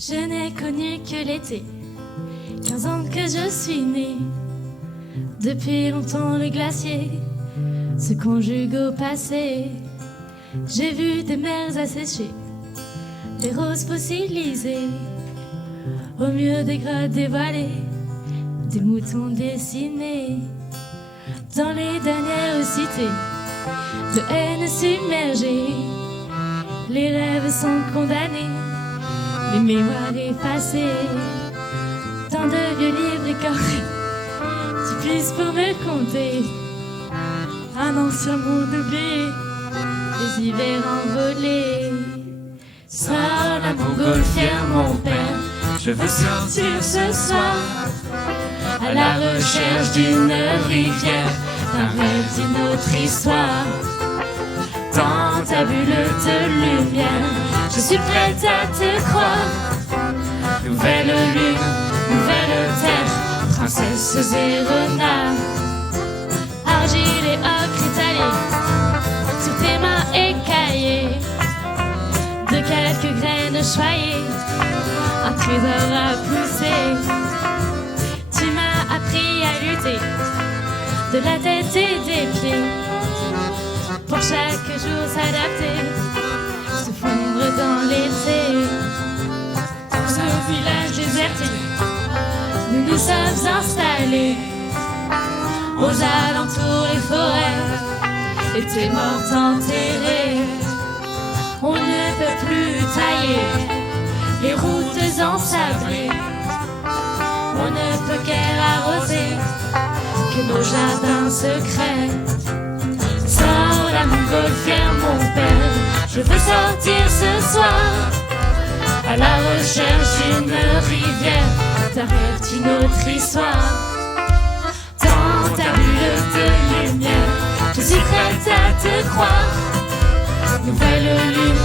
Je n'ai connu que l'été, 15 ans que je suis née. Depuis longtemps le glacier se conjugue au passé. J'ai vu des mers asséchées, des roses fossilisées, au mieux des grottes dévoilées, des moutons dessinés. Dans les dernières cités de haine submergée, les rêves sont condamnés, les mémoires effacées. Tant de vieux livres écorchés, tu puisses pour me compter un ancien monde oublié, des hivers envolés. Sors la montgolfière, mon père, je veux sortir ce soir, à la recherche d'une rivière, d'un rêve, d'une autre histoire. Dans ta bulle de lumière, je suis prête à te croire. Nouvelle lune, nouvelle terre, princesses et renards. Argile et ocre étalés sur tes mains écaillées, de quelques graines choyées, un trésor à pousser. Tu m'as appris à lutter, de la tête et des pieds, pour chaque jour s'adapter, se fondre dans l'été. Dans ce village déserté, nous nous sommes installés. Aux alentours, les forêts étaient mortes enterrées. On ne peut plus tailler les routes ensablées. On ne peut guère arroser que nos jardins secrets. Sors la montgolfière, mon père, je veux sortir ce soir, à la recherche d'une rivière, d'un rêve, d'une autre histoire. Dans ta bulle de lumière, je suis prête à te croire. Nouvelle lune,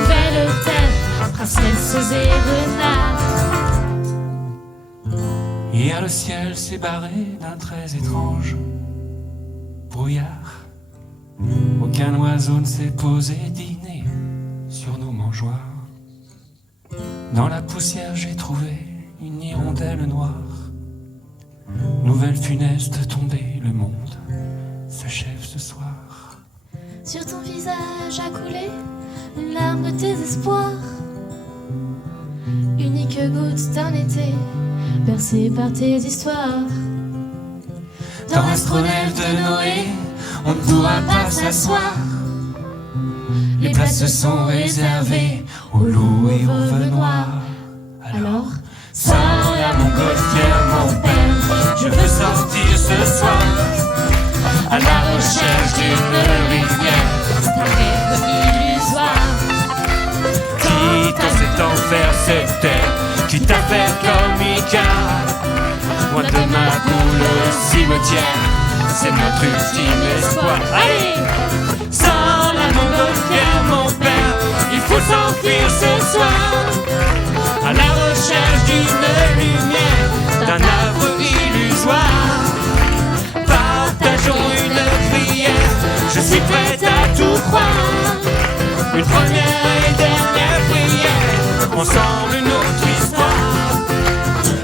nouvelle terre, princesses et renards. Hier le ciel s'est barré d'un très étrange brouillard. Aucun oiseau ne s'est posé dîner sur nos mangeoires. Dans la poussière j'ai trouvé une hirondelle noire. Nouvelle funeste tombée, le monde s'achève ce soir. Sur ton visage a coulé une larme de désespoir, unique goutte d'un été bercée par tes histoires. Dans l'astronef de Noé, on ne pourra pas s'asseoir. Les places sont réservées aux loups et aux veaux noirs. Alors, sors la montgolfière, mon père, je veux sortir ce soir, à la recherche d'une rivière, d'un rêve illusoire. Quitte cet enfer, cette terre qui t'a fait comme Icare. Loin de ma boule au cimetière, c'est notre ultime espoir. Allez, Sors la montgolfière, mon père, il faut s'enfuir ce soir, à la recherche d'une lumière, d'un havre illusoire. Partageons une prière, je suis prête à tout croire. Une première et dernière prière, ensemble une autre histoire.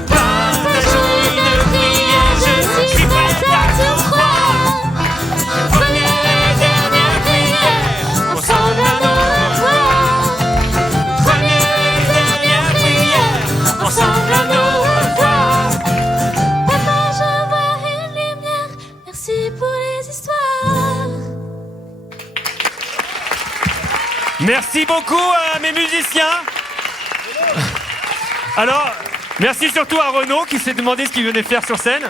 Partageons une prière, je suis prête à tout croire. Une première et dernière prière, ensemble un au revoir. Première et dernière prière, ensemble un au revoir. papa, je vois une lumière, merci pour les histoires. Merci beaucoup à mes musiciens. Alors, merci surtout à Renaud qui s'est demandé ce qu'il venait faire sur scène,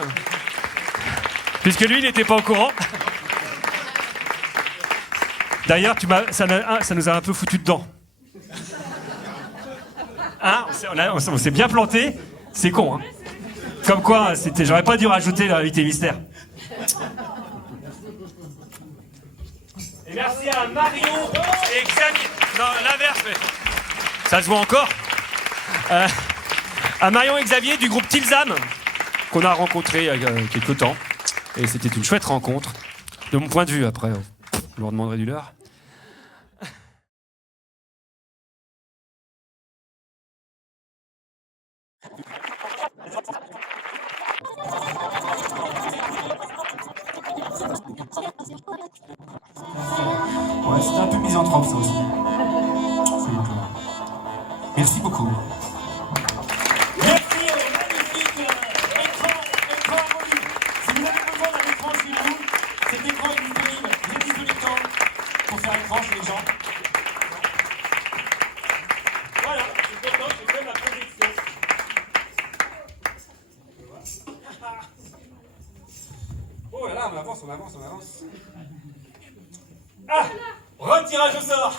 puisque lui n'était pas au courant. D'ailleurs, ça nous a un peu foutu dedans. Hein, on s'est bien planté. C'est con, hein. Comme quoi, j'aurais pas dû rajouter l'invité mystère. Et merci à Marion et Xavier. Non, l'inverse, mais ça se voit encore. À Marion et Xavier du groupe Tilsam, qu'on a rencontré il y a quelques temps. Et c'était une chouette rencontre. De mon point de vue, après, je leur demanderai du leur. Ouais, c'était un peu misanthrope ça aussi. S'il vous plaît. Merci beaucoup. Merci au magnifique écran mobile. Si vous avez besoin d'un écran chez vous, cet écran est disponible dès 18 ans pour faire écran chez les gens. Voilà, je suis content, j'ai fait ma projection. Oh là là, on avance, on avance, on avance. Ah, retirage au sort.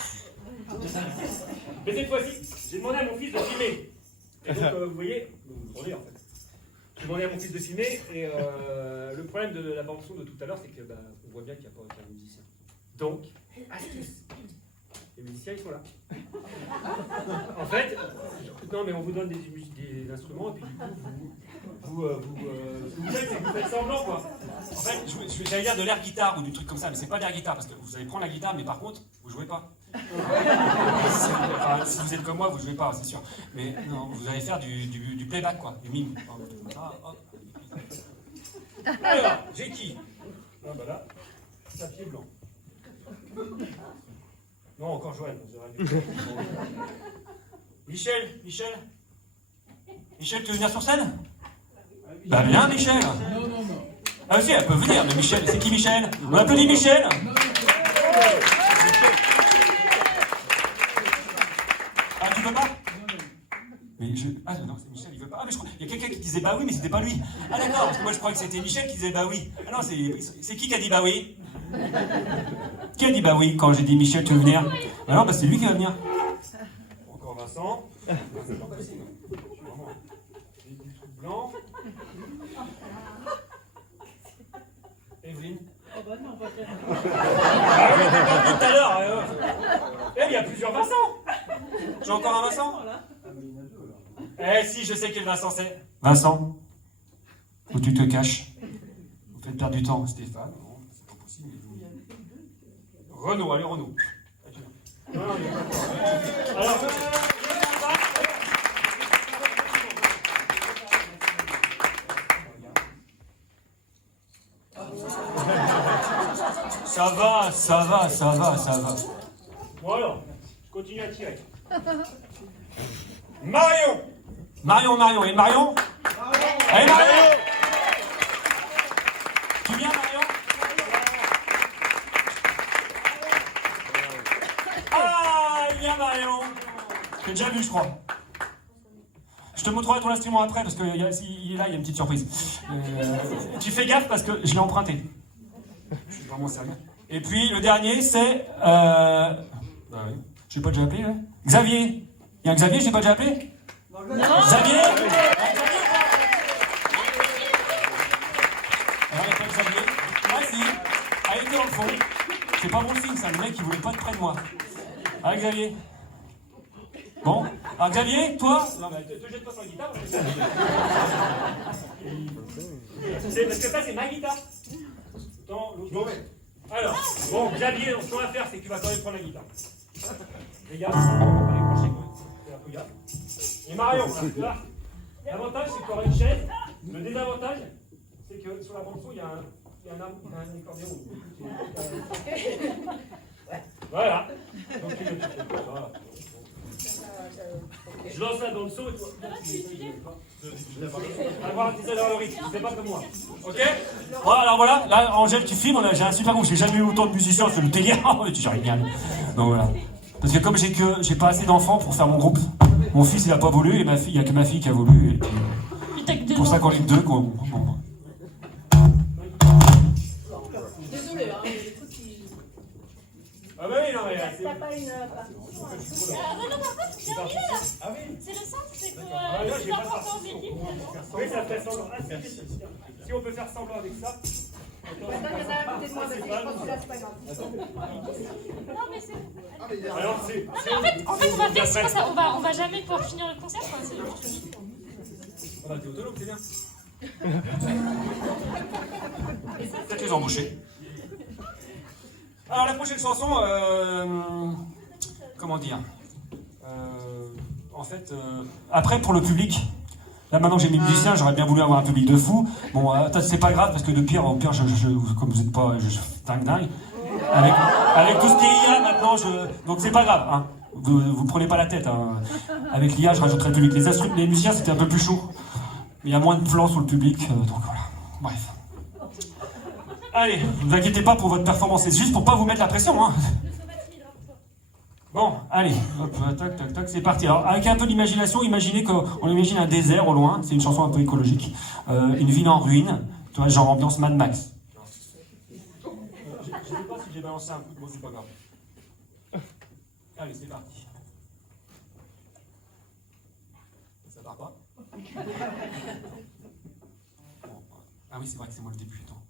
Mais cette fois-ci, j'ai demandé à mon fils de filmer. Et donc, vous voyez, vous entendez en fait. J'ai demandé à mon fils de filmer et le problème de la bande-son de tout à l'heure, c'est que on voit bien qu'il n'y a pas aucun musicien. Donc, astuce. Les musiciens, ils sont là. En fait, non mais on vous donne des instruments et puis du coup, ce que vous faites, c'est que vous faites semblant quoi. En fait, j'allais dire de l'air guitare ou du truc comme ça, mais c'est pas d'air guitare parce que vous allez prendre la guitare, mais par contre, vous jouez pas. Enfin, si vous êtes comme moi, vous jouez pas, c'est sûr. Mais non, vous allez faire du playback quoi, du mime. Alors, j'ai qui? Ah bah là, papier blanc. Non, encore Joël. Michel, tu veux venir sur scène? Bah viens Michel. Non. Ah si, elle peut venir, mais Michel, c'est qui Michel? On applaudit Michel. Ah tu veux pas? Mais ah non, c'est Michel, il veut pas. Ah mais je crois, il y a quelqu'un qui disait bah oui, mais c'était pas lui. Ah d'accord, parce que moi je croyais que c'était Michel qui disait bah oui. Ah non, c'est qui a dit bah oui? Qui a dit bah oui quand j'ai dit Michel, tu veux venir? Bah non, bah c'est lui qui va venir. Encore Vincent. C'est pas facile. J'ai du truc blanc. Evelyne. Oh bah non, pas ah oui, t'as dit tout à l'heure. Eh, il y a plusieurs Vincent. J'ai encore un Vincent. Eh si, je sais quel Vincent c'est. Vincent, où tu te caches? Vous faites perdre du temps, Stéphane. Non, c'est pas possible. Renaud, allez Renaud. Alors, ça va. Bon alors, je continue à tirer. Marion. Et Marion? Allez Marion. Tu viens Marion? Ah, il vient Marion. Tu l'as déjà vu je crois. Je te montrerai ton instrument après parce qu'il est là, il y a une petite surprise. Tu fais gaffe parce que je l'ai emprunté. Je suis vraiment sérieux. Et puis le dernier c'est... Bah oui. Je l'ai pas déjà appelé, ouais. Xavier. Il y a un Xavier, je l'ai pas déjà appelé? Non. Xavier. Alors il n'y a pas de Xavier. Ah si. Ah il était dans le fond. C'est pas bon signe, c'est un mec qui voulait pas être près de moi. Ah Xavier. Bon. Alors Xavier, toi? Non mais te jette pas sur la guitare. C'est parce que ça c'est ma guitare. Dans l'autre. Alors, bon, Xavier, ce qu'on va faire, c'est que tu vas quand même prendre la guitare. Les gars, on va pas les brancher, fais un peu gaffe. Et Marion, là, l'avantage, c'est que tu auras une chaise. Le désavantage, c'est que sur la bande-son, il y a un accordéon. Voilà. Donc, voilà. Je lance ça dans le saut et toi. Avoir des à le rythme, c'est pas comme moi. Ok? Bon, alors voilà, là, Angèle, tu filmes, j'ai un super groupe. J'ai jamais eu autant de musiciens sur le télé. J'arrive bien. Donc voilà. Parce que comme j'ai pas assez d'enfants pour faire mon groupe, mon fils il a pas voulu et il y a que ma fille qui a voulu. Et puis, c'est pour ça qu'on est deux. Désolé, hein, il y a des trucs qui. Ah bah oui, non mais. T'as pas une. Non, mais en fait, c'est mieux là. Ah oui. C'est le sens, c'est que Ah, là, j'ai les pas enfants ça. sont objectifs. Oui, ça fait semblant. Ah, si on peut faire semblant avec ça. Attends, il y en a à côté de moi, vas-y, je pense que là, c'est pas grave. Non, mais c'est. Alors, c'est. Non, mais en fait, on va faire c'est pas ça. On va jamais pouvoir finir le concert, quoi. C'est juste. Ah bah, t'es autonome, c'est bien. Peut-être les embaucher. Alors, la prochaine chanson, comment dire en fait, après, pour le public, Là, maintenant que j'ai mis musicien, j'aurais bien voulu avoir un public de fous. Bon, c'est pas grave, parce que de pire, au pire, comme vous êtes pas dingue, avec tout ce qui est IA maintenant, donc c'est pas grave, hein. Vous prenez pas la tête, hein. Avec l'IA, je rajouterai le public. Les musiciens, c'était un peu plus chaud. Il y a moins de plans sur le public, donc voilà. Bref. Allez, ne vous inquiétez pas pour votre performance, c'est juste pour pas vous mettre la pression, hein. Bon, allez, hop, tac, tac, tac, c'est parti. Alors, avec un peu d'imagination, imaginez qu'on imagine un désert au loin, c'est une chanson un peu écologique, une ville en ruine, tu vois, genre ambiance Mad Max. Je sais pas si j'ai balancé un coup, bon, c'est pas grave. Allez, c'est parti. Ça part pas? Bon, ah oui, c'est vrai que c'est moi le début, attends.